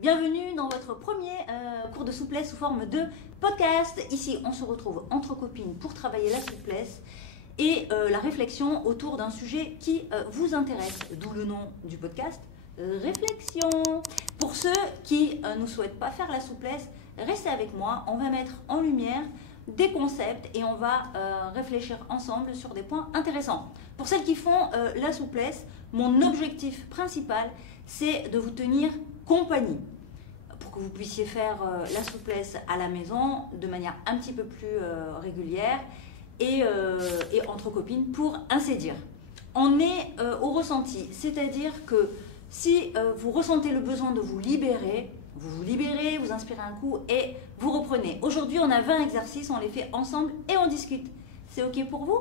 Bienvenue dans votre premier cours de souplesse sous forme de podcast. Ici, on se retrouve entre copines pour travailler la souplesse et la réflexion autour d'un sujet qui vous intéresse. D'où le nom du podcast, réflexion. Pour ceux qui ne souhaitent pas faire la souplesse, restez avec moi. On va mettre en lumière des concepts et on va réfléchir ensemble sur des points intéressants. Pour celles qui font la souplesse, mon objectif principal, c'est de vous tenir compagnie pour que vous puissiez faire la souplesse à la maison de manière un petit peu plus régulière et entre copines pour ainsi dire. On est au ressenti, c'est-à-dire que si vous ressentez le besoin de vous libérer, vous libérez, vous inspirez un coup et vous reprenez. Aujourd'hui, on a 20 exercices, on les fait ensemble et on discute. C'est OK pour vous?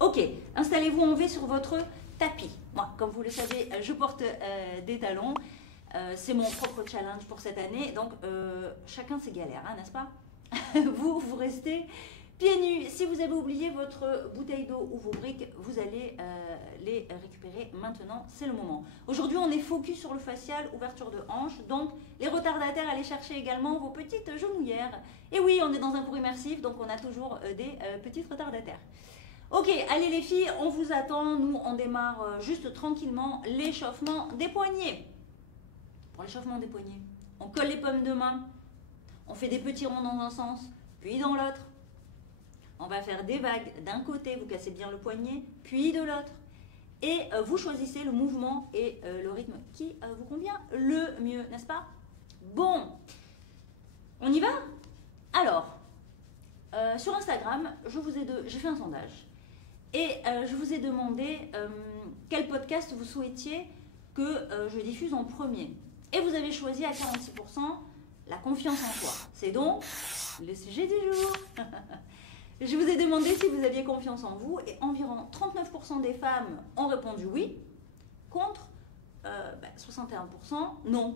OK, installez-vous en V sur votre tapis. Moi, comme vous le savez, je porte des talons. C'est mon propre challenge pour cette année. Donc, chacun ses galères, hein, n'est-ce pas? vous restez pieds nus. Si vous avez oublié votre bouteille d'eau ou vos briques, vous allez les récupérer maintenant. C'est le moment. Aujourd'hui, on est focus sur le facial, ouverture de hanche. Donc, les retardataires, allez chercher également vos petites genouillères. Et oui, on est dans un cours immersif, donc on a toujours des petites retardataires. Ok, allez les filles, on vous attend. Nous, on démarre juste tranquillement l'échauffement des poignets. Pour l'échauffement des poignets, on colle les paumes de main. On fait des petits ronds dans un sens, puis dans l'autre. On va faire des vagues d'un côté, vous cassez bien le poignet, puis de l'autre. Et vous choisissez le mouvement et le rythme qui vous convient le mieux, n'est-ce pas? Bon, on y va? Alors, sur Instagram, j'ai fait un sondage. Et je vous ai demandé quel podcast vous souhaitiez que je diffuse en premier. Et vous avez choisi à 46% la confiance en soi. C'est donc le sujet du jour. Je vous ai demandé si vous aviez confiance en vous et environ 39% des femmes ont répondu oui, contre 61% non.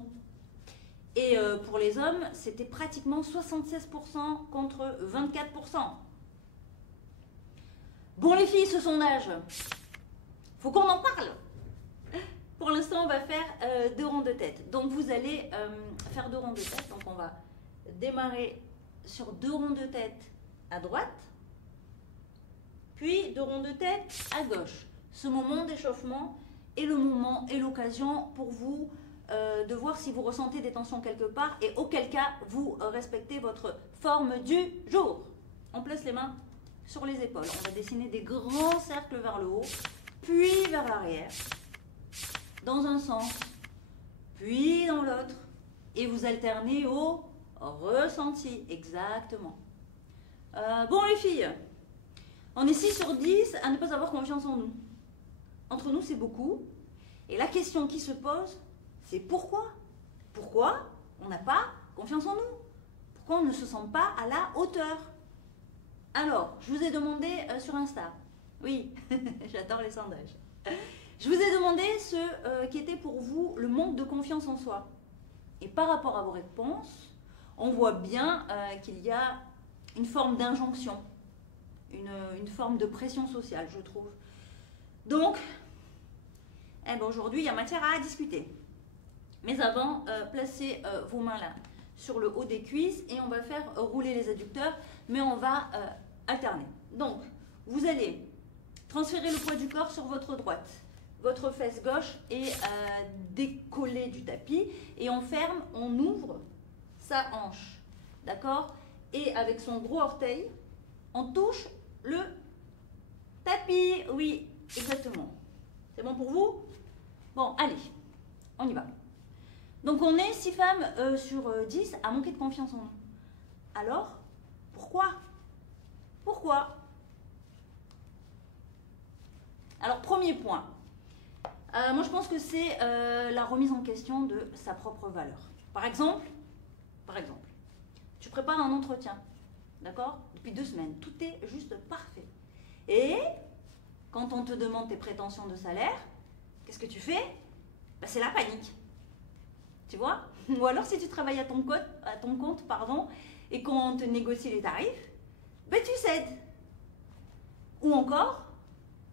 Et pour les hommes, c'était pratiquement 76% contre 24%. Bon les filles, ce sondage, faut qu'on en parle. Pour l'instant, on va faire 2 ronds de tête. Donc vous allez faire 2 ronds de tête. Donc on va démarrer sur 2 ronds de tête à droite, puis 2 ronds de tête à gauche. Ce moment d'échauffement est le moment et l'occasion pour vous de voir si vous ressentez des tensions quelque part et auquel cas vous respectez votre forme du jour. On place les mains sur les épaules. On va dessiner des grands cercles vers le haut, puis vers l'arrière, dans un sens, puis dans l'autre, et vous alternez au ressenti, exactement. Bon les filles, on est 6 sur 10 à ne pas avoir confiance en nous. Entre nous, c'est beaucoup. Et la question qui se pose, c'est pourquoi? Pourquoi on n'a pas confiance en nous? Pourquoi on ne se sent pas à la hauteur? Alors, je vous ai demandé sur Insta. Oui, j'adore les sondages. Je vous ai demandé ce qui était pour vous le manque de confiance en soi. Et par rapport à vos réponses, on voit bien qu'il y a une forme d'injonction, une forme de pression sociale, je trouve. Donc, aujourd'hui, il y a matière à discuter. Mais avant, placez vos mains là, sur le haut des cuisses et on va faire rouler les adducteurs, mais on va alterner. Donc, vous allez transférer le poids du corps sur votre droite. Votre fesse gauche est décollée du tapis et on ferme, on ouvre sa hanche. D'accord? Et avec son gros orteil, on touche le tapis. Oui, exactement. C'est bon pour vous? Bon, allez, on y va. Donc on est 6 femmes sur 10 à manquer de confiance en nous. Alors, pourquoi? Pourquoi? Alors, premier point. Moi, je pense que c'est la remise en question de sa propre valeur. Par exemple, tu prépares un entretien, d'accord? Depuis 2 semaines, tout est juste parfait. Et quand on te demande tes prétentions de salaire, qu'est-ce que tu fais? C'est la panique. Tu vois? Ou alors, si tu travailles à ton compte, et qu'on te négocie les tarifs, tu cèdes. Ou encore,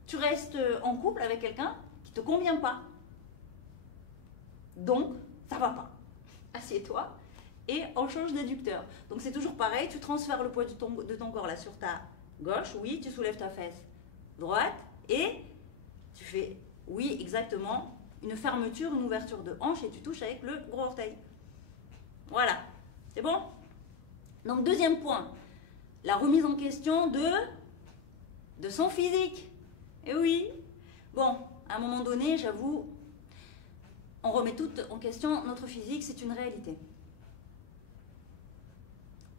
tu restes en couple avec quelqu'un qui ne te convient pas. Donc, ça ne va pas. assieds-toi et on change d'adducteur. Donc c'est toujours pareil, tu transfères le poids de ton corps là sur ta gauche, oui, tu soulèves ta fesse droite et tu fais, oui, exactement, une fermeture, une ouverture de hanche et tu touches avec le gros orteil. Voilà, c'est bon? Donc deuxième point, la remise en question de son physique. Et oui, bon, à un moment donné, j'avoue, on remet tout en question, notre physique, c'est une réalité.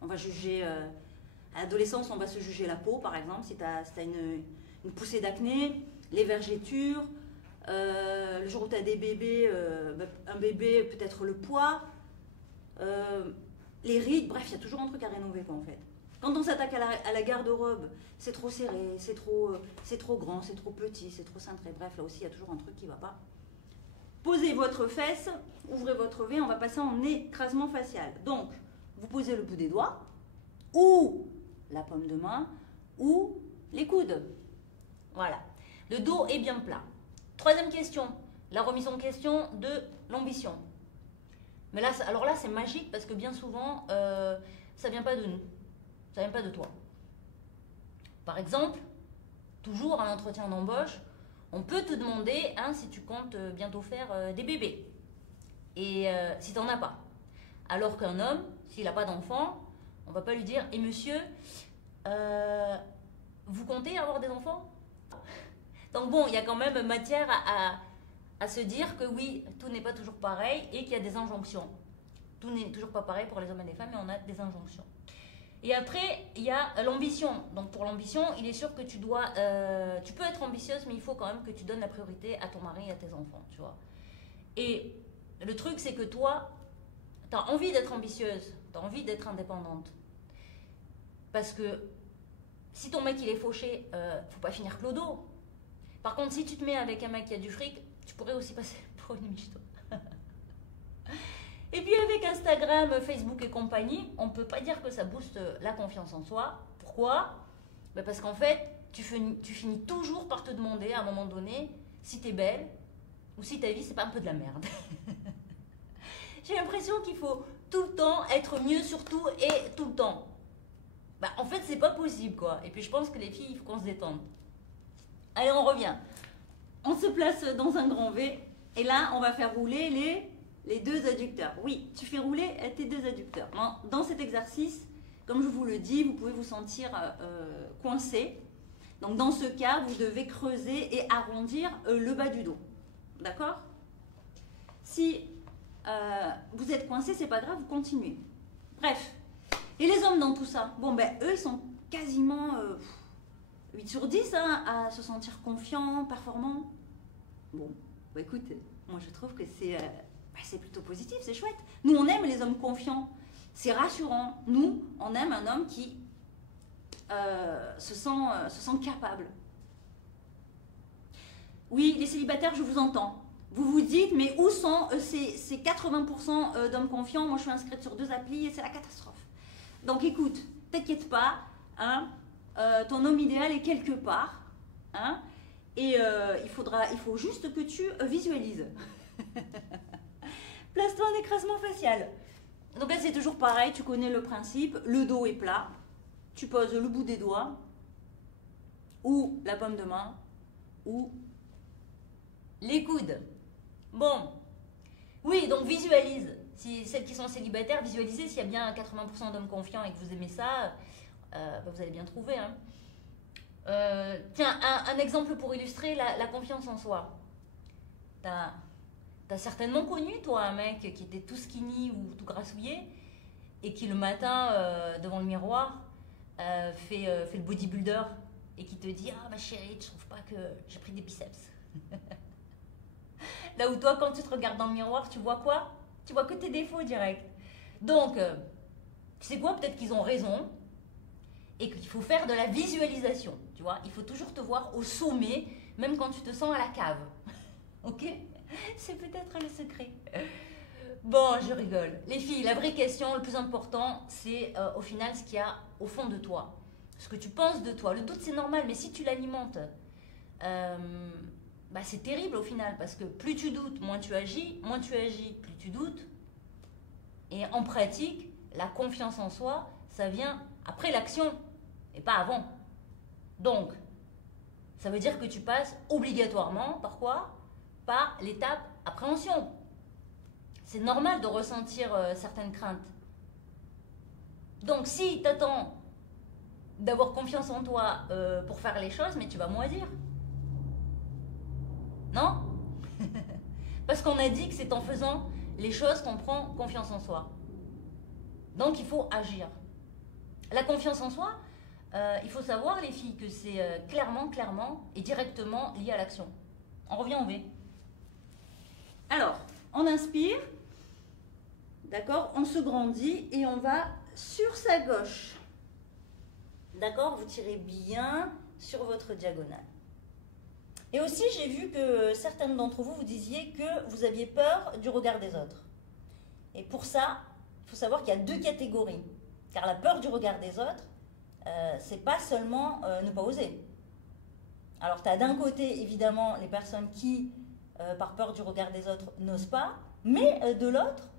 On va juger, à l'adolescence, on va se juger la peau, par exemple, si tu as, une poussée d'acné, les vergetures, le jour où tu as des bébés, un bébé, peut-être le poids, les rides, bref, il y a toujours un truc à rénover, quoi, en fait. Quand on s'attaque à la garde-robe, c'est trop serré, c'est trop grand, c'est trop petit, c'est trop cintré, bref, là aussi, il y a toujours un truc qui ne va pas. Posez votre fesse, ouvrez votre V, on va passer en écrasement facial. Donc, vous posez le bout des doigts, ou la paume de main, ou les coudes. Voilà. Le dos est bien plat. Troisième question, la remise en question de l'ambition. Mais là, alors là, c'est magique parce que bien souvent, ça ne vient pas de nous, ça ne vient pas de toi. Par exemple, toujours à l'entretien d'embauche, on peut te demander si tu comptes bientôt faire des bébés. Et si tu n'en as pas. Alors qu'un homme, s'il n'a pas d'enfant, on ne va pas lui dire « Et monsieur, vous comptez avoir des enfants ?» Donc bon, il y a quand même matière à se dire que oui, tout n'est pas toujours pareil et qu'il y a des injonctions. Tout n'est toujours pas pareil pour les hommes et les femmes, mais on a des injonctions. Et après, il y a l'ambition. Donc pour l'ambition, il est sûr que tu peux être ambitieuse, mais il faut quand même que tu donnes la priorité à ton mari et à tes enfants, tu vois. Et le truc, c'est que toi, tu as envie d'être ambitieuse, tu as envie d'être indépendante. Parce que si ton mec, il est fauché, faut pas finir clodo. Par contre, si tu te mets avec un mec qui a du fric, tu pourrais aussi passer pour une michto. Et puis avec Instagram, Facebook et compagnie, on ne peut pas dire que ça booste la confiance en soi. Pourquoi? Parce qu'en fait, tu finis toujours par te demander à un moment donné si tu es belle ou si ta vie, c'est pas un peu de la merde. J'ai l'impression qu'il faut tout le temps être mieux sur tout et tout le temps. En fait, c'est pas possible, quoi. Et puis je pense que les filles, il faut qu'on se détende. Allez, on revient. On se place dans un grand V. Et là, on va faire rouler les deux adducteurs. Oui, tu fais rouler tes deux adducteurs. Dans cet exercice, comme je vous le dis, vous pouvez vous sentir coincé. Donc dans ce cas, vous devez creuser et arrondir le bas du dos. D'accord? Si vous êtes coincé, c'est pas grave, vous continuez. Bref. Et les hommes dans tout ça? Bon, eux, ils sont quasiment 8 sur 10 à se sentir confiants, performants. Bon, écoute, moi je trouve que c'est plutôt positif, c'est chouette. Nous, on aime les hommes confiants. C'est rassurant. Nous, on aime un homme qui se sent capable. Oui, les célibataires, je vous entends. Vous vous dites, mais où sont ces 80% d'hommes confiants? Moi, je suis inscrite sur 2 applis et c'est la catastrophe. Donc, écoute, t'inquiète pas, ton homme idéal est quelque part, et il faut juste que tu visualises. Place-toi en écrasement facial. Donc là, c'est toujours pareil, tu connais le principe, le dos est plat, tu poses le bout des doigts, ou la paume de main, ou les coudes. Bon, oui, donc visualise. Si celles qui sont célibataires, visualisez s'il y a bien 80% d'hommes confiants et que vous aimez ça, vous allez bien trouver. Tiens, un exemple pour illustrer la confiance en soi. T'as certainement connu, toi, un mec qui était tout skinny ou tout grassouillé et qui le matin, devant le miroir, fait le bodybuilder et qui te dit « Ah, ma chérie, tu trouves pas que j'ai pris des biceps ?» Là où toi, quand tu te regardes dans le miroir, tu vois quoi? Tu vois que tes défauts direct. Donc, tu sais quoi? Peut-être qu'ils ont raison et qu'il faut faire de la visualisation. Tu vois, il faut toujours te voir au sommet, même quand tu te sens à la cave. Ok? C'est peut-être le secret. Bon, je rigole. Les filles, la vraie question, le plus important, c'est au final ce qu'il y a au fond de toi. Ce que tu penses de toi. Le doute, c'est normal, mais si tu l'alimentes, c'est terrible au final, parce que plus tu doutes, moins tu agis, plus tu doutes, Mais en pratique, la confiance en soi, ça vient après l'action et pas avant. Donc, ça veut dire que tu passes obligatoirement par quoi? Par l'étape appréhension. C'est normal de ressentir certaines craintes. Donc, si tu attends d'avoir confiance en toi pour faire les choses, mais tu vas moisir. Non? Parce qu'on a dit que c'est en faisant les choses qu'on prend confiance en soi. Donc, il faut agir. La confiance en soi, il faut savoir, les filles, que c'est clairement et directement lié à l'action. On revient au V. Alors, on inspire. D'accord? On se grandit et on va sur sa gauche. D'accord? Vous tirez bien sur votre diagonale. Et aussi, j'ai vu que certaines d'entre vous, vous disiez que vous aviez peur du regard des autres. Et pour ça, il faut savoir qu'il y a deux catégories. Car la peur du regard des autres, c'est pas seulement ne pas oser. Alors, tu as d'un côté, évidemment, les personnes qui, par peur du regard des autres, n'osent pas. Mais de l'autre,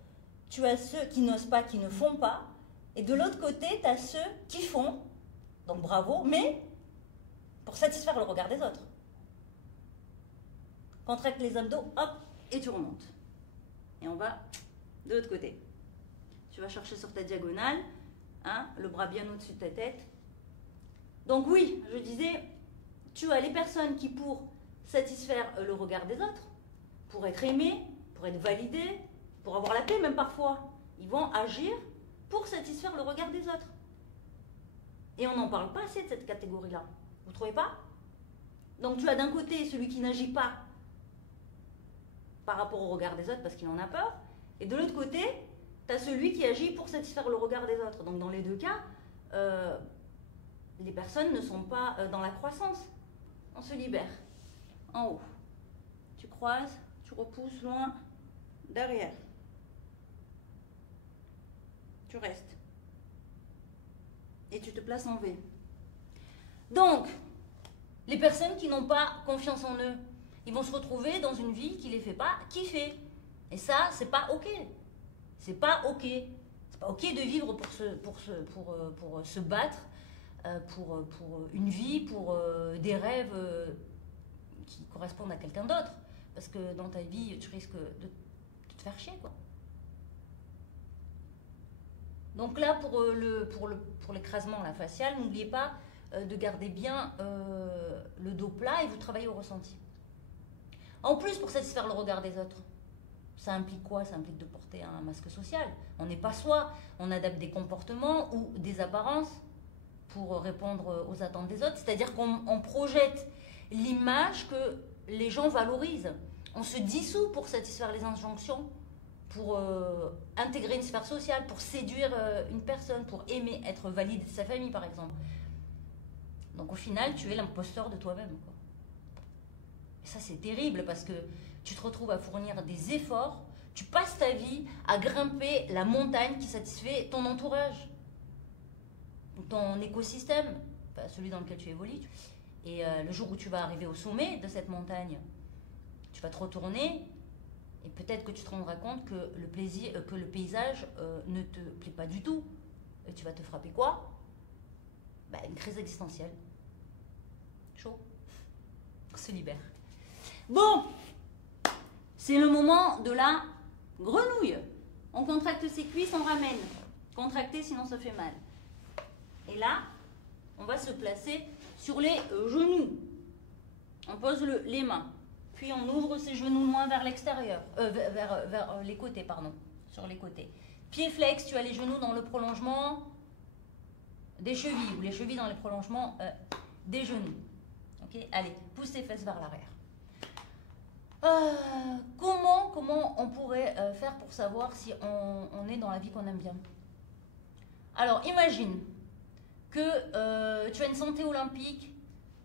tu as ceux qui n'osent pas, qui ne font pas. Et de l'autre côté, tu as ceux qui font. Donc, bravo, mais pour satisfaire le regard des autres. Contracte les abdos, hop, et tu remontes. Et on va de l'autre côté. Tu vas chercher sur ta diagonale, hein, le bras bien au-dessus de ta tête. Donc oui, je disais, tu as les personnes qui, pour satisfaire le regard des autres, pour être aimées, pour être validées, pour avoir la paix même parfois, ils vont agir pour satisfaire le regard des autres. Et on n'en parle pas assez de cette catégorie-là. Vous ne trouvez pas? Donc tu as d'un côté celui qui n'agit pas par rapport au regard des autres parce qu'il en a peur, et de l'autre côté, tu as celui qui agit pour satisfaire le regard des autres. Donc dans les deux cas, les personnes ne sont pas dans la croissance. On se libère. En haut. Tu croises, tu repousses loin, derrière. Tu restes. Et tu te places en V. Donc, les personnes qui n'ont pas confiance en eux, ils vont se retrouver dans une vie qui ne les fait pas kiffer. Et ça, c'est pas ok. C'est pas ok. C'est pas ok de vivre pour se battre, pour une vie, pour des rêves qui correspondent à quelqu'un d'autre. Parce que dans ta vie, tu risques de te faire chier, quoi. Donc là, pour l'écrasement facial, n'oubliez pas de garder bien le dos plat et vous travaillez au ressenti. En plus, pour satisfaire le regard des autres, ça implique quoi? Ça implique de porter un masque social. On n'est pas soi, on adapte des comportements ou des apparences pour répondre aux attentes des autres. C'est-à-dire qu'on projette l'image que les gens valorisent. On se dissout pour satisfaire les injonctions, pour intégrer une sphère sociale, pour séduire une personne, pour aimer, être valide de sa famille, par exemple. Donc au final, tu es l'imposteur de toi-même, quoi. Et ça, c'est terrible parce que tu te retrouves à fournir des efforts, tu passes ta vie à grimper la montagne qui satisfait ton entourage, ton écosystème, enfin, celui dans lequel tu évolues. Et le jour où tu vas arriver au sommet de cette montagne, tu vas te retourner et peut-être que tu te rendras compte que le paysage ne te plaît pas du tout. Et tu vas te frapper quoi? Une crise existentielle. Chaud. On se libère. Bon, c'est le moment de la grenouille. On contracte ses cuisses, on ramène. Contracter, sinon ça fait mal. Et là, on va se placer sur les genoux. On pose les mains. Puis on ouvre ses genoux loin vers l'extérieur. Vers les côtés, pardon. Sur les côtés. Pied flex, tu as les genoux dans le prolongement des chevilles. Ou les chevilles dans les prolongements des genoux. Ok, allez, pousse tes fesses vers l'arrière. Comment on pourrait faire pour savoir si on est dans la vie qu'on aime bien? Alors, imagine que tu as une santé olympique,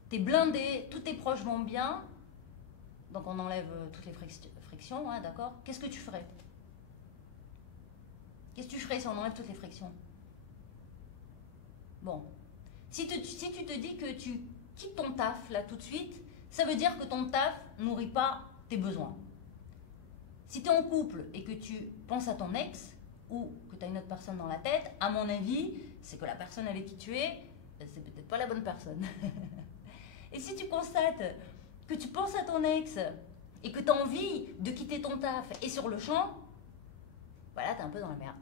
tu es blindé, tous tes proches vont bien, donc on enlève toutes les frictions, hein, d'accord? Qu'est-ce que tu ferais? Qu'est-ce que tu ferais si on enlève toutes les frictions? Bon, si tu te dis que tu quittes ton taf là tout de suite, ça veut dire que ton taf nourrit pas tes besoins. Si tu es en couple et que tu penses à ton ex, ou que tu as une autre personne dans la tête, à mon avis, c'est que la personne avec qui tu es, c'est peut-être pas la bonne personne. Et si tu constates que tu penses à ton ex et que tu as envie de quitter ton taf et sur le champ, voilà, tu es un peu dans la merde.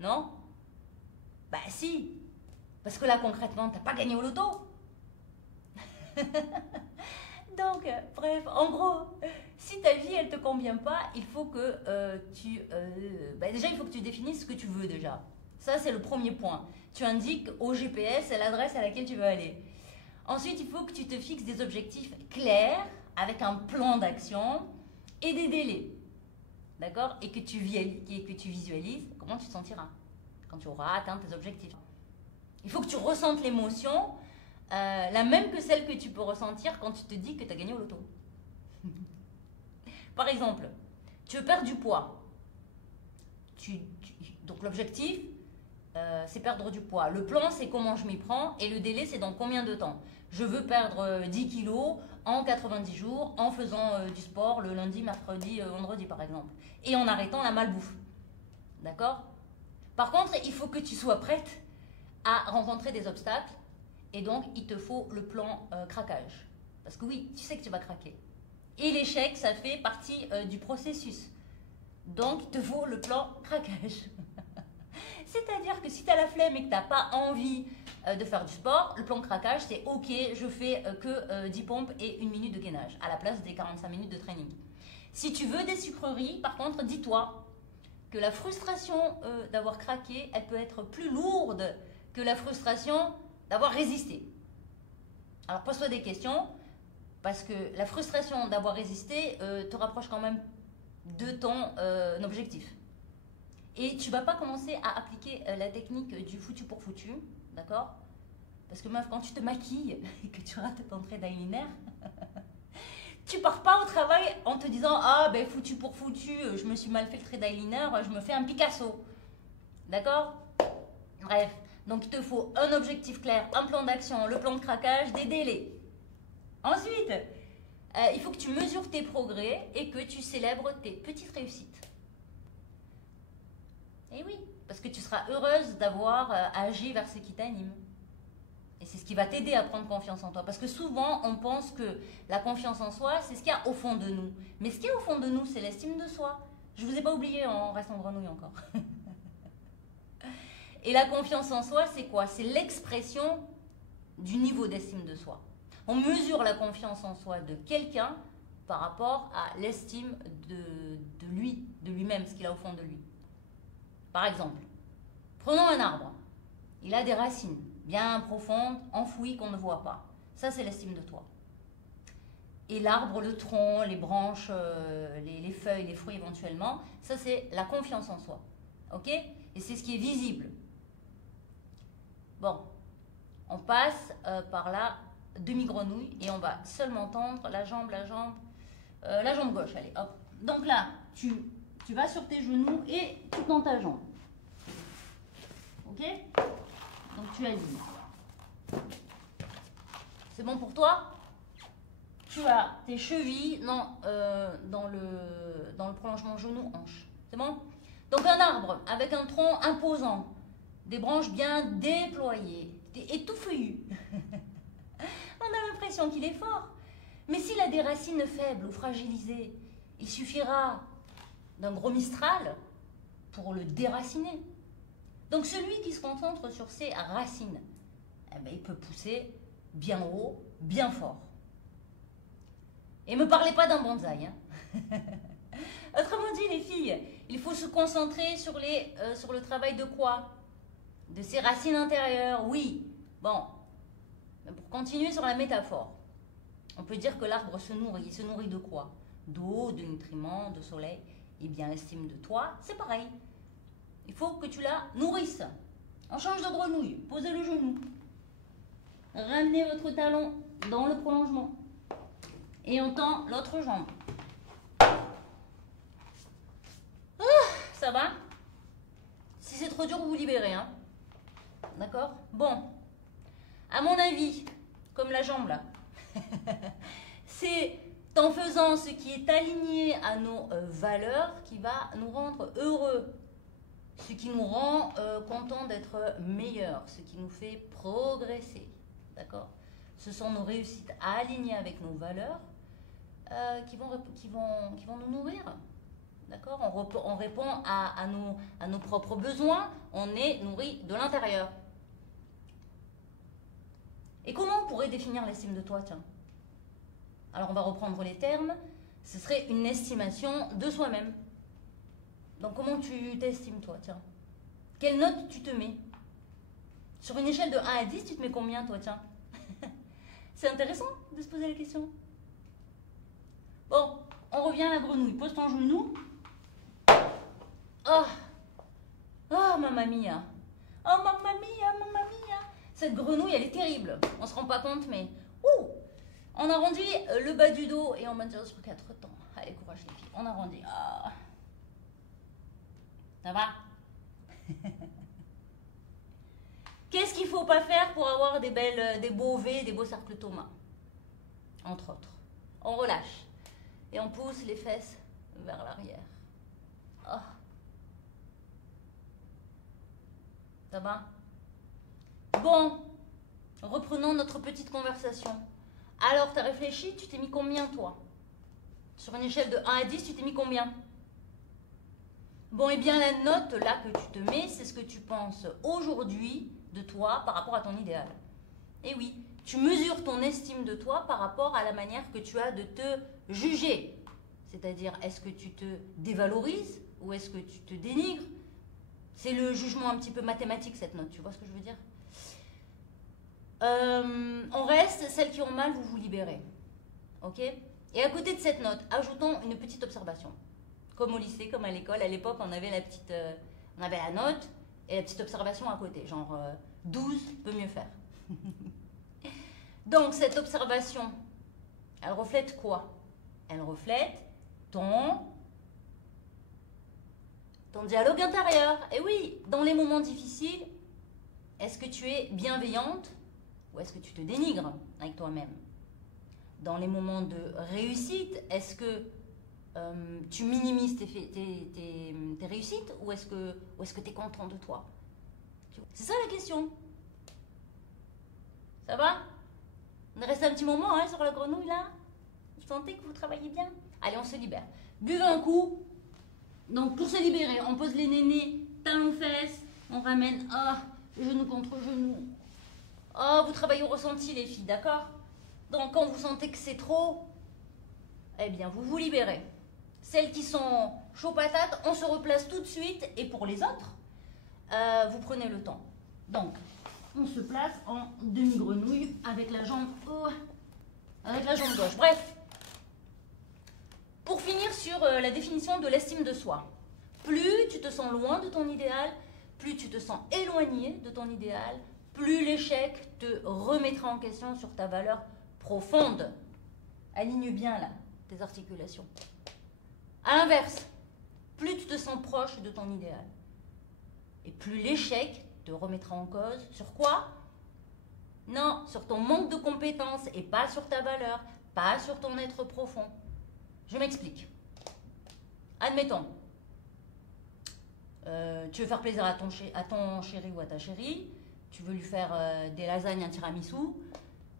Non? Bah si, parce que là concrètement, t'as pas gagné au loto. Donc, bref, en gros, si ta vie elle te convient pas, il faut que déjà il faut que tu définisses ce que tu veux déjà. Ça c'est le premier point. Tu indiques au GPS l'adresse à laquelle tu veux aller. Ensuite, il faut que tu te fixes des objectifs clairs avec un plan d'action et des délais. D'accord? Et que tu visualises comment tu te sentiras quand tu auras atteint tes objectifs. Il faut que tu ressentes l'émotion, la même que celle que tu peux ressentir quand tu te dis que tu as gagné au loto. Par exemple, tu veux perdre du poids. Donc l'objectif, c'est perdre du poids. Le plan, c'est comment je m'y prends et le délai, c'est dans combien de temps. Je veux perdre 10 kilos en 90 jours en faisant du sport le lundi, mercredi, vendredi par exemple. Et en arrêtant la malbouffe. D'accord? Par contre, il faut que tu sois prête à rencontrer des obstacles et donc il te faut le plan craquage. Parce que oui, tu sais que tu vas craquer. Et l'échec, ça fait partie du processus. Donc, il te faut le plan craquage. C'est-à-dire que si tu as la flemme et que tu n'as pas envie de faire du sport, le plan craquage, c'est ok, je fais que 10 pompes et 1 minute de gainage à la place des 45 minutes de training. Si tu veux des sucreries, par contre, dis-toi que la frustration d'avoir craqué, elle peut être plus lourde que la frustration d'avoir résisté. Alors pose-toi des questions, parce que la frustration d'avoir résisté te rapproche quand même de ton objectif. Et tu vas pas commencer à appliquer la technique du foutu pour foutu, d'accord? Parce que meuf, quand tu te maquilles et que tu rates ton trait d'eyeliner, tu pars pas au travail en te disant ah ben foutu pour foutu, je me suis mal fait le trait d'eyeliner, je me fais un Picasso. D'accord? Bref, donc il te faut un objectif clair, un plan d'action, le plan de craquage, des délais. Ensuite, il faut que tu mesures tes progrès et que tu célèbres tes petites réussites. Et oui, parce que tu seras heureuse d'avoir agi vers ce qui t'anime. Et c'est ce qui va t'aider à prendre confiance en toi. Parce que souvent, on pense que la confiance en soi, c'est ce qu'il y a au fond de nous. Mais ce qu'il y a au fond de nous, c'est l'estime de soi. Je ne vous ai pas oublié, on reste en grenouille encore. Et la confiance en soi, c'est quoi? C'est l'expression du niveau d'estime de soi. On mesure la confiance en soi de quelqu'un par rapport à l'estime de lui-même, ce qu'il a au fond de lui. Par exemple, prenons un arbre. Il a des racines bien profondes, enfouies qu'on ne voit pas. Ça, c'est l'estime de toi. Et l'arbre, le tronc, les branches, les feuilles, les fruits éventuellement, ça, c'est la confiance en soi. Ok? Et c'est ce qui est visible. Bon, on passe par la demi-grenouille et on va seulement tendre la jambe gauche. Allez, hop. Donc là, tu vas sur tes genoux et tu tends ta jambe. Ok? Donc tu alignes. C'est bon pour toi? Tu as tes chevilles dans le prolongement genou-hanche. C'est bon? Donc un arbre avec un tronc imposant, des branches bien déployées et tout feuillu. On a l'impression qu'il est fort. Mais s'il a des racines faibles ou fragilisées, il suffira d'un gros mistral pour le déraciner. Donc celui qui se concentre sur ses racines, eh ben, il peut pousser bien haut, bien fort. Et ne me parlez pas d'un bonsaï. Hein. Autrement dit, les filles, il faut se concentrer sur le travail de quoi? De ses racines intérieures, oui. Bon, mais pour continuer sur la métaphore, on peut dire que l'arbre se nourrit. Il se nourrit de quoi? D'eau, de nutriments, de soleil. Eh bien, l'estime de toi, c'est pareil. Il faut que tu la nourrisses. On change de grenouille. Posez le genou. Ramenez votre talon dans le prolongement. Et on tend l'autre jambe. Ça va? Si c'est trop dur, vous vous libérez. Hein? D'accord? Bon. À mon avis, comme la jambe là, c'est en faisant ce qui est aligné à nos valeurs qui va nous rendre heureux. ce qui nous rend content d'être meilleur, ce qui nous fait progresser. D'accord? Ce sont nos réussites alignées avec nos valeurs qui vont nous nourrir. D'accord? On répond à nos propres besoins, on est nourri de l'intérieur. Et comment on pourrait définir l'estime de toi, tiens? Alors on va reprendre les termes, ce serait une estimation de soi-même. Donc comment tu t'estimes toi, tiens? Quelle note tu te mets? Sur une échelle de 1 à 10, tu te mets combien toi, tiens? C'est intéressant de se poser la question. Bon, on revient à la grenouille. Pose ton genou. Oh, oh mamma mia. Oh mamma mia, mamma mia. Cette grenouille, elle est terrible. On se rend pas compte, mais... On arrondit le bas du dos et on maintient sur 4 temps. Allez, courage les filles. On arrondit. Ah. Ça va? Qu'est-ce qu'il ne faut pas faire pour avoir des beaux V, des beaux cercles Thomas? Entre autres. On relâche. Et on pousse les fesses vers l'arrière. Oh. Ça va? Bon. Reprenons notre petite conversation. Alors, tu as réfléchi, tu t'es mis combien, toi? Sur une échelle de 1 à 10, tu t'es mis combien? Bon, eh bien, la note, là, que tu te mets, c'est ce que tu penses aujourd'hui de toi par rapport à ton idéal. Et oui, tu mesures ton estime de toi par rapport à la manière que tu as de te juger. C'est-à-dire, est-ce que tu te dévalorises ou est-ce que tu te dénigres? C'est le jugement un petit peu mathématique, cette note, tu vois ce que je veux dire? On reste, celles qui ont mal, vous vous libérez. Ok? Et à côté de cette note, ajoutons une petite observation. Comme au lycée, comme à l'école, à l'époque, on avait on avait la note et la petite observation à côté. Genre 12 peut mieux faire. Donc, cette observation, elle reflète quoi? Elle reflète ton dialogue intérieur. Et oui, dans les moments difficiles, est-ce que tu es bienveillante? Ou est-ce que tu te dénigres avec toi-même? Dans les moments de réussite, est-ce que tu minimises tes réussites ou est-ce que tu es content de toi? C'est ça la question. Ça va? On reste un petit moment hein, sur la grenouille là. Vous sentez que vous travaillez bien? Allez, on se libère. Buvez un coup. Donc pour se libérer, on pose les nénés, talons fesses, on ramène genou contre genou. Oh, vous travaillez au ressenti les filles, d'accord? Donc quand vous sentez que c'est trop, eh bien vous vous libérez. Celles qui sont chaud patate, on se replace tout de suite. Et pour les autres, vous prenez le temps. Donc, on se place en demi-grenouille avec la jambe gauche. Bref, pour finir sur la définition de l'estime de soi. Plus tu te sens loin de ton idéal, plus tu te sens éloigné de ton idéal, plus l'échec te remettra en question sur ta valeur profonde. Aligne bien là tes articulations. A l'inverse, plus tu te sens proche de ton idéal, et plus l'échec te remettra en cause. Sur quoi? Non, sur ton manque de compétences et pas sur ta valeur, pas sur ton être profond. Je m'explique. Admettons, tu veux faire plaisir à ton chéri ou à ta chérie, tu veux lui faire des lasagnes, un tiramisu,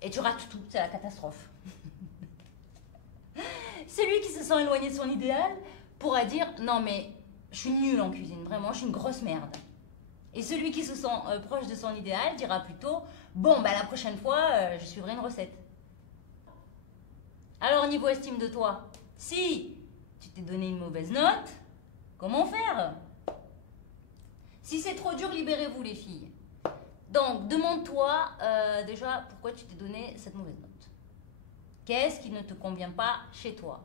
et tu rates tout, c'est la catastrophe. Celui qui se sent éloigné de son idéal pourra dire « Non mais, je suis nulle en cuisine, vraiment, je suis une grosse merde. » Et celui qui se sent proche de son idéal dira plutôt « Bon, bah la prochaine fois, je suivrai une recette. » Alors, niveau estime de toi, si tu t'es donné une mauvaise note, comment faire? Si c'est trop dur, libérez-vous les filles. Donc, demande-toi déjà pourquoi tu t'es donné cette mauvaise note. Qu'est-ce qui ne te convient pas chez toi?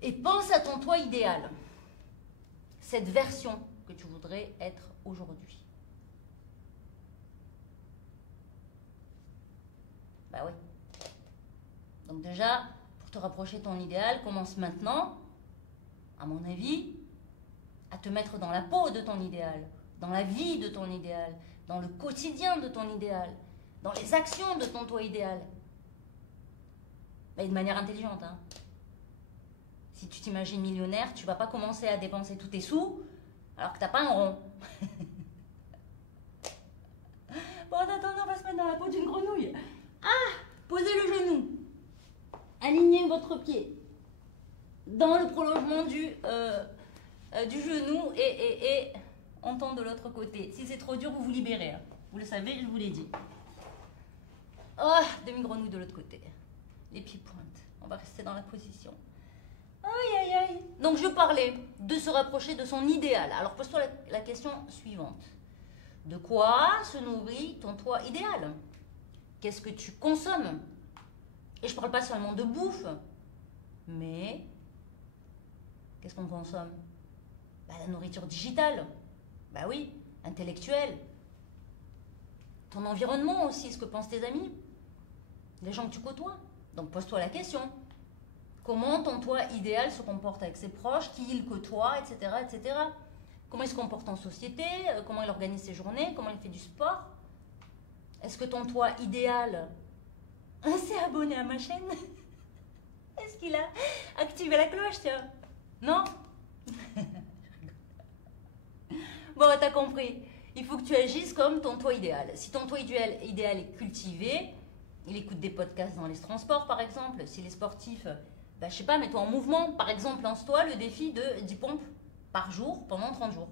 Et pense à ton toi idéal. Cette version que tu voudrais être aujourd'hui. Bah oui. Donc déjà, pour te rapprocher de ton idéal, commence maintenant, à mon avis, à te mettre dans la peau de ton idéal, dans la vie de ton idéal, dans le quotidien de ton idéal, dans les actions de ton toi idéal. Mais de manière intelligente. Hein. Si tu t'imagines millionnaire, tu ne vas pas commencer à dépenser tous tes sous alors que t'as pas un rond. Bon, en attendant, on va se mettre dans la peau d'une grenouille. Ah, posez le genou. Alignez votre pied dans le prolongement du genou et on tend de l'autre côté. Si c'est trop dur, vous vous libérez. Hein. Vous le savez, je vous l'ai dit. Oh, demi-grenouille de l'autre côté. Les pieds pointent. On va rester dans la position. Aïe, aïe, aïe. Donc, je parlais de se rapprocher de son idéal. Alors, pose-toi la question suivante. De quoi se nourrit ton toi idéal? Qu'est-ce que tu consommes? Et je ne parle pas seulement de bouffe, mais qu'est-ce qu'on consomme? La nourriture digitale. Oui, intellectuelle. Ton environnement aussi, ce que pensent tes amis, les gens que tu côtoies. Donc pose-toi la question. Comment ton toi idéal se comporte avec ses proches, qui il côtoie, etc., etc. Comment il se comporte en société, comment il organise ses journées, comment il fait du sport. Est-ce que ton toi idéal s'est abonné à ma chaîne? Est-ce qu'il a activé la cloche, tiens? Non? Bon, t'as compris. Il faut que tu agisses comme ton toi idéal. Si ton toi idéal est cultivé, il écoute des podcasts dans les transports, par exemple. Si les sportifs, je sais pas, mets-toi en mouvement. Par exemple, lance-toi le défi de 10 pompes par jour pendant 30 jours.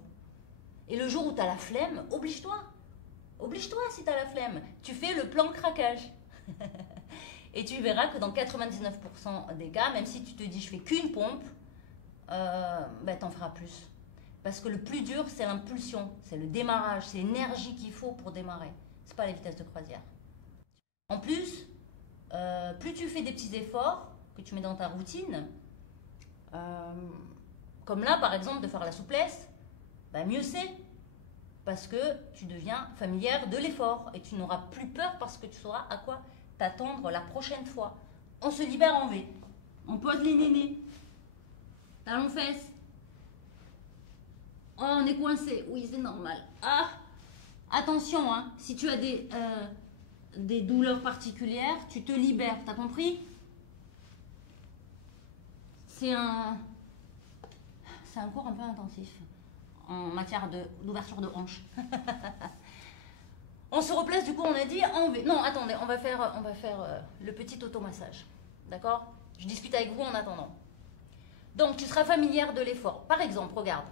Et le jour où tu as la flemme, oblige-toi. Oblige-toi si tu as la flemme. Tu fais le plan craquage. Et tu verras que dans 99% des cas, même si tu te dis je fais qu'une pompe, t'en feras plus. Parce que le plus dur, c'est l'impulsion, c'est le démarrage, c'est l'énergie qu'il faut pour démarrer. C'est pas la vitesse de croisière. En plus, plus tu fais des petits efforts que tu mets dans ta routine, comme là par exemple de faire la souplesse, mieux c'est. Parce que tu deviens familière de l'effort et tu n'auras plus peur parce que tu sauras à quoi t'attendre la prochaine fois. On se libère en V. On pose les nénés. Talons fesses. Oh, on est coincé. Oui, c'est normal. Ah, attention, hein, si tu as des douleurs particulières, tu te libères. T'as compris? C'est un cours un peu intensif en matière d'ouverture de hanche. On se replace, du coup, on a dit en V. Non, attendez, on va faire le petit automassage. D'accord? Je discute avec vous en attendant. Donc, tu seras familière de l'effort. Par exemple, regarde.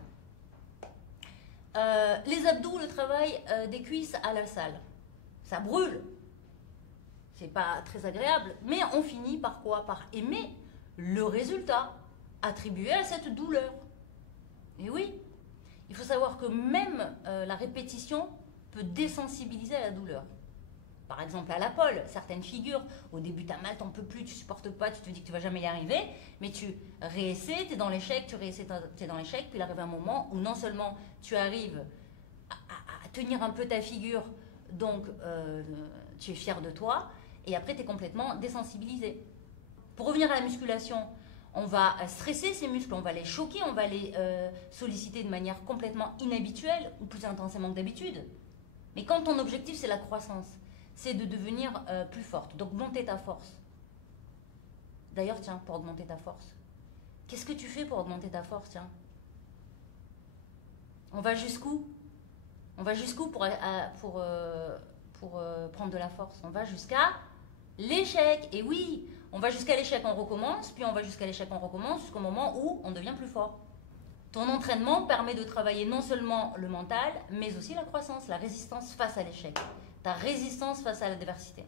Les abdos, le travail des cuisses à la salle. Ça brûle. C'est pas très agréable. Mais on finit par quoi? Par aimer le résultat attribué à cette douleur. Et oui, il faut savoir que même la répétition peut désensibiliser à la douleur. Par exemple, à la pole, certaines figures, au début t'as mal, t'en peux plus, tu supportes pas, tu te dis que tu vas jamais y arriver, mais tu réessais, t'es dans l'échec, tu réessais, t'es dans l'échec, puis il arrive un moment où non seulement tu arrives à tenir un peu ta figure, donc tu es fier de toi, et après t'es complètement désensibilisé. Pour revenir à la musculation, on va stresser ces muscles, on va les choquer, on va les solliciter de manière complètement inhabituelle ou plus intensément que d'habitude. Mais quand ton objectif c'est la croissance, c'est de devenir plus forte, d'augmenter ta force. D'ailleurs, tiens, pour augmenter ta force, qu'est-ce que tu fais pour augmenter ta force, tiens? On va jusqu'où? On va jusqu'où pour prendre de la force? On va jusqu'à l'échec. Et oui, on va jusqu'à l'échec, on recommence, puis on va jusqu'à l'échec, on recommence, jusqu'au moment où on devient plus fort. Ton entraînement permet de travailler non seulement le mental, mais aussi la croissance, la résistance face à l'échec, ta résistance face à l'adversité.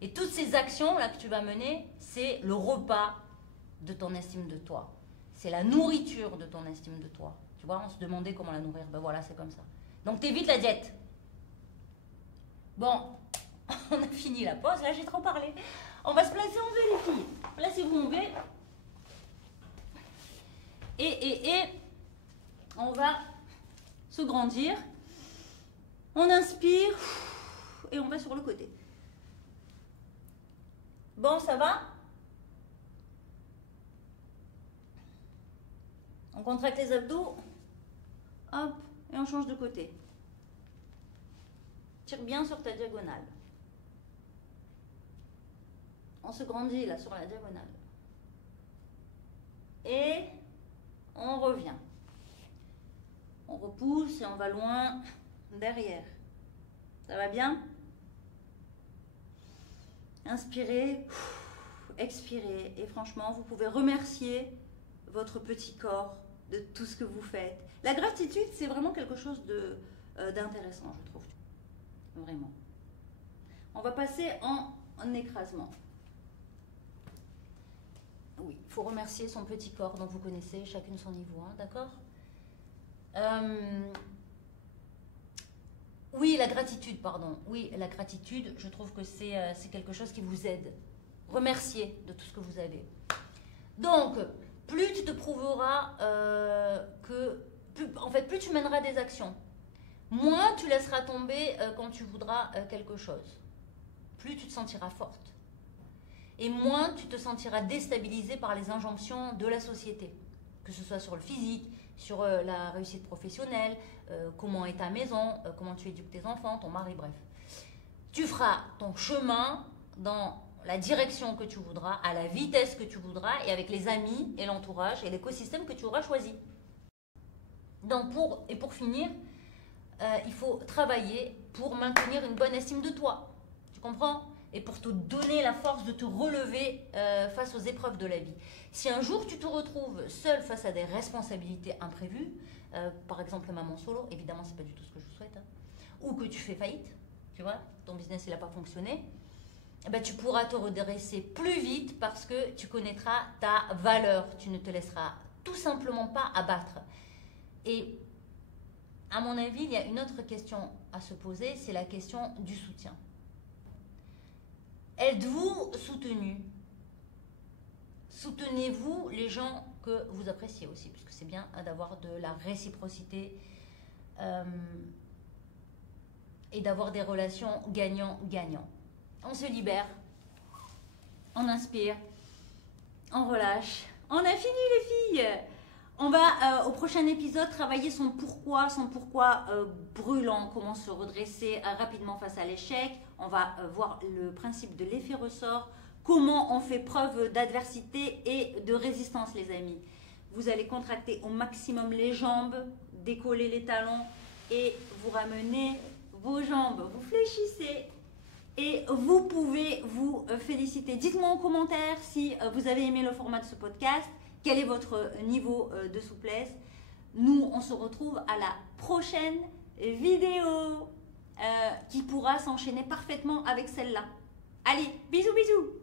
Et toutes ces actions-là que tu vas mener, c'est le repas de ton estime de toi. C'est la nourriture de ton estime de toi. Tu vois, on se demandait comment la nourrir. Ben voilà, c'est comme ça. Donc t'évites la diète. Bon, on a fini la pause, là j'ai trop parlé. On va se placer en V, les filles. Placez-vous en V. Et on va se grandir. On inspire et on va sur le côté. Bon, ça va? On contracte les abdos. Hop, et on change de côté. Tire bien sur ta diagonale. On se grandit là sur la diagonale. Et on revient. On repousse et on va loin derrière. Ça va bien? Inspirez, expirez. Et franchement, vous pouvez remercier votre petit corps de tout ce que vous faites. La gratitude, c'est vraiment quelque chose d'intéressant, je trouve. Vraiment. On va passer en écrasement. Oui, il faut remercier son petit corps, donc vous connaissez chacune son niveau, hein, d'accord? Oui, la gratitude, pardon. Oui, la gratitude, je trouve que c'est quelque chose qui vous aide. Remercier de tout ce que vous avez. Donc, plus tu te prouveras plus tu mèneras des actions, moins tu laisseras tomber quand tu voudras quelque chose. Plus tu te sentiras forte. Et moins tu te sentiras déstabilisé par les injonctions de la société. Que ce soit sur le physique, sur la réussite professionnelle, comment est ta maison, comment tu éduques tes enfants, ton mari, bref. Tu feras ton chemin dans la direction que tu voudras, à la vitesse que tu voudras et avec les amis et l'entourage et l'écosystème que tu auras choisi. Donc pour finir, il faut travailler pour maintenir une bonne estime de toi. Tu comprends? Et pour te donner la force de te relever face aux épreuves de la vie. Si un jour tu te retrouves seul face à des responsabilités imprévues, par exemple maman solo, évidemment c'est pas du tout ce que je vous souhaite, hein, ou que tu fais faillite, tu vois, ton business il n'a pas fonctionné, eh ben, tu pourras te redresser plus vite parce que tu connaîtras ta valeur, tu ne te laisseras tout simplement pas abattre. Et à mon avis, il y a une autre question à se poser, c'est la question du soutien. Êtes-vous soutenu? Soutenez-vous les gens que vous appréciez aussi, puisque c'est bien d'avoir de la réciprocité et d'avoir des relations gagnant-gagnant. On se libère, on inspire, on relâche, on a fini les filles. On va au prochain épisode travailler son pourquoi brûlant, comment se redresser rapidement face à l'échec. On va voir le principe de l'effet ressort, comment on fait preuve d'adversité et de résistance les amis. Vous allez contracter au maximum les jambes, décoller les talons et vous ramener vos jambes. Vous fléchissez et vous pouvez vous féliciter. Dites-moi en commentaire si vous avez aimé le format de ce podcast. Quel est votre niveau de souplesse? Nous, on se retrouve à la prochaine vidéo qui pourra s'enchaîner parfaitement avec celle-là. Allez, bisous bisous!